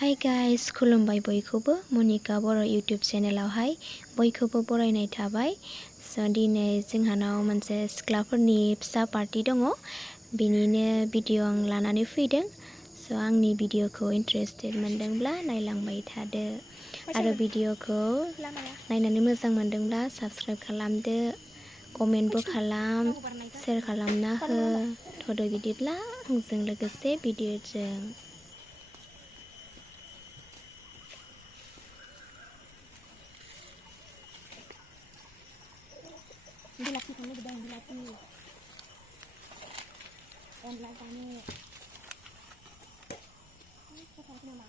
Hi guys खुलुमबाय बयखौबो मोनिका बर' YouTube चेनेलावहाय बयखौबो बरायनाय थाबाय। स' दिनै जोंहानाव मोनसे सिख्लाफोरनि फिसा पार्टी दङ, बेनिनो भिडिअ आं लानानै फैदों। स' आंनि भिडिअखौ इन्टारेस्टेड मोनदोंब्ला नायलांबाय थादो आरो भिडिअखौ नायनानै मोजां मोनदोंब्ला साबस्क्राइब खालामदो, कमेन्टबो खालाम, शेयार खालामना हो। थ'दो बिदिब्ला आंजों लोगोसे भिडिअजों। Dilaki kamu gedang dilaki. Enggak kami. Sekarang nama.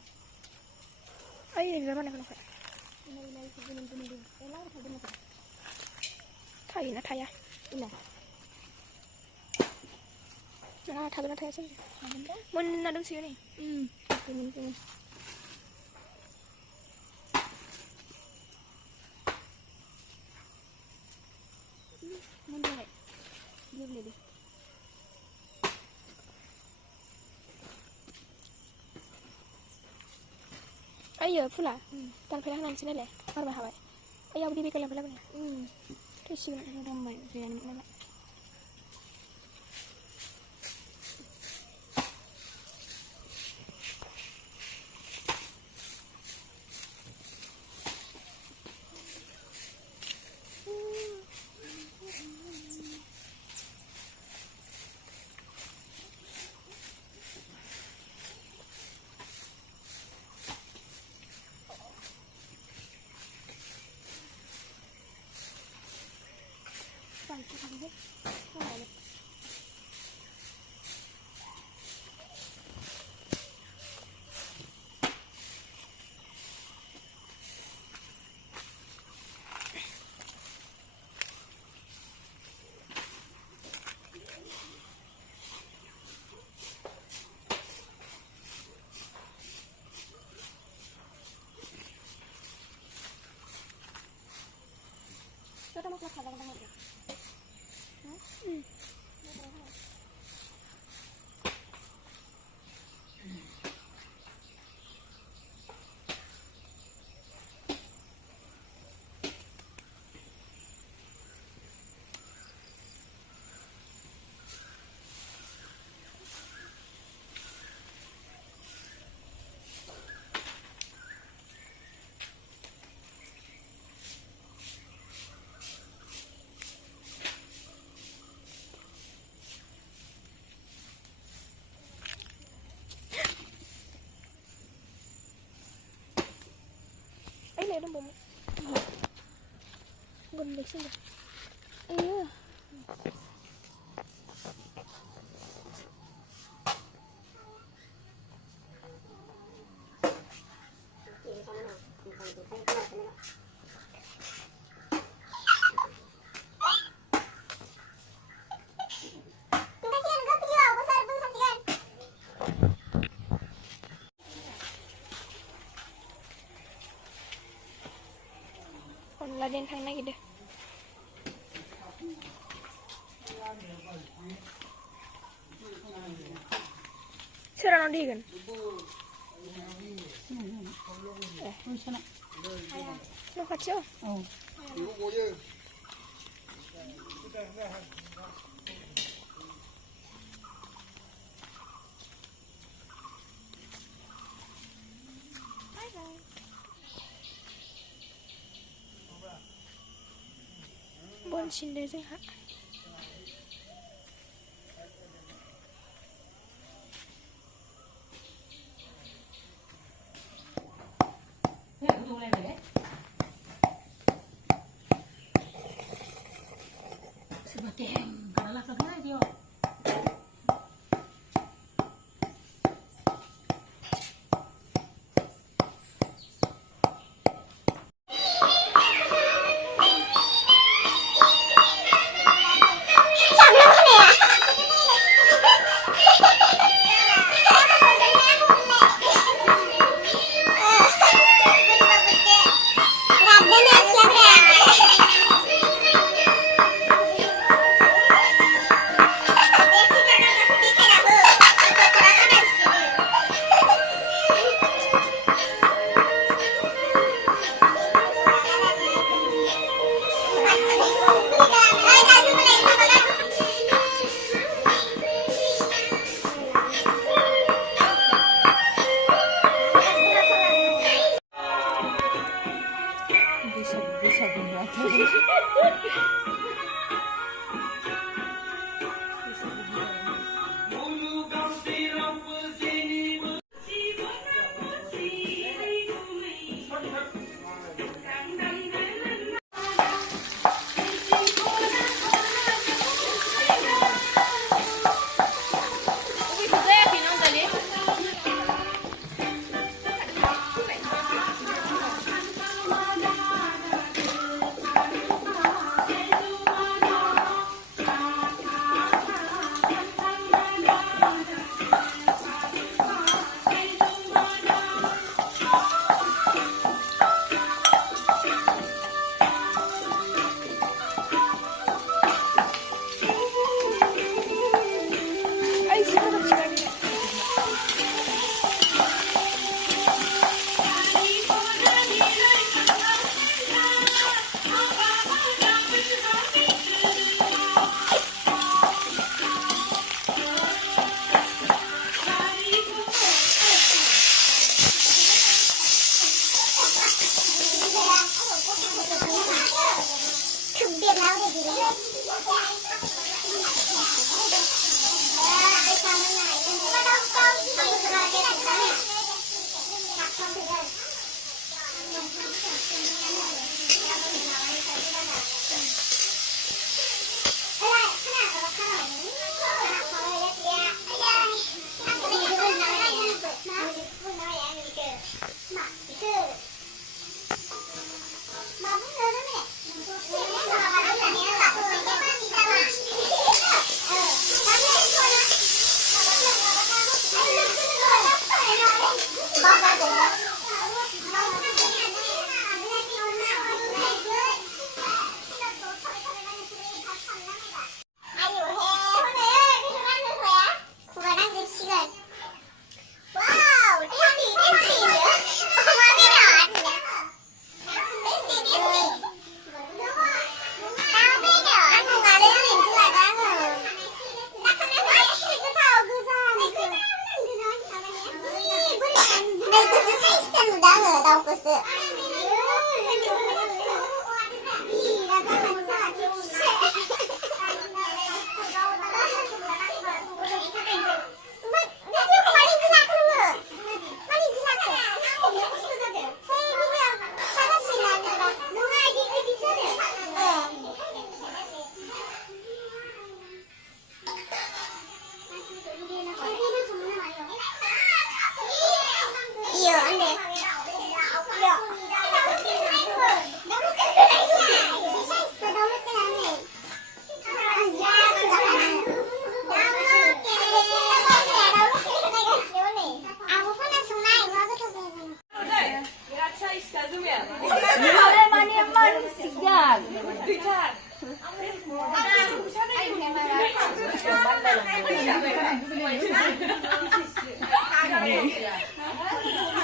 Ayo di mana kalau kak? Ini sebelum dulu. Elang ada mana? Thai na thai ya? Ila. Nah, thai na thai sih. Mun nadung sih ni. Ini. Mun boleh. Dia boleh deh. Ayo pula. Tan pernah nang sini leh. Arba hawai. Ayo budi bikal pula benda. Tu sih nak ramai. Saya ni nak. Kita mau kelas kadang banget ya. Ini ada bom. Gombe sini. Iya. Laden thang na gitu. Serana di kan? Lo kacau? Oh. Bon sinde जोंहा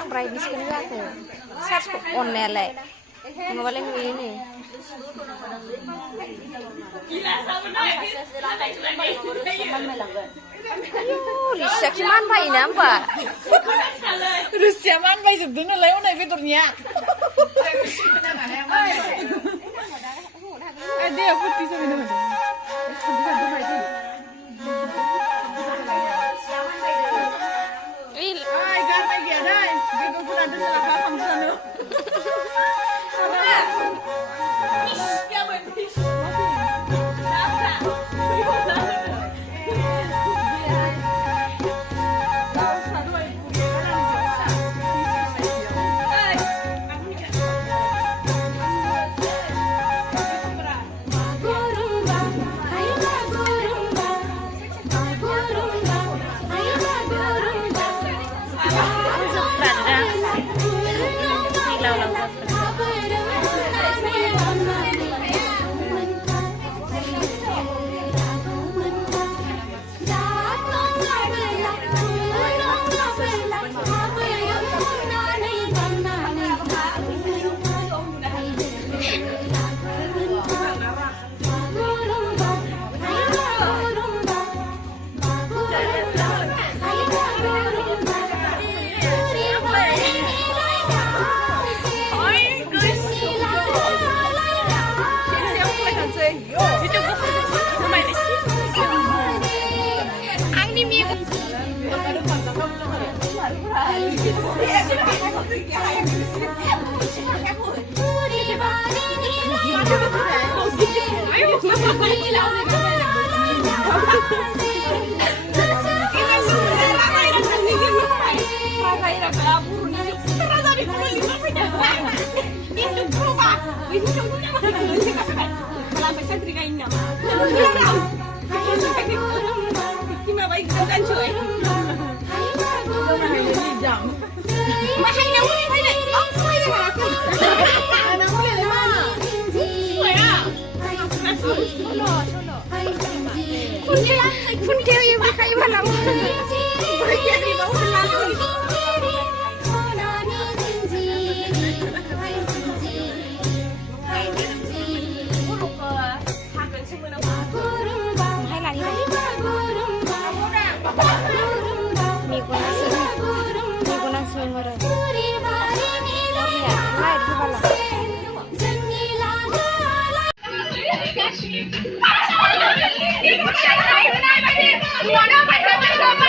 Omprai biskuit aku. Sat on nelek. Mau balik ini. Rusia cuman bayi nampak. Rusia man bayi sebetulnya lain naik fiturnya. Dia putih sebenarnya. Hãy subscribe cho kênh Ghiền Mì Gõ để không bỏ lỡ những video hấp dẫn.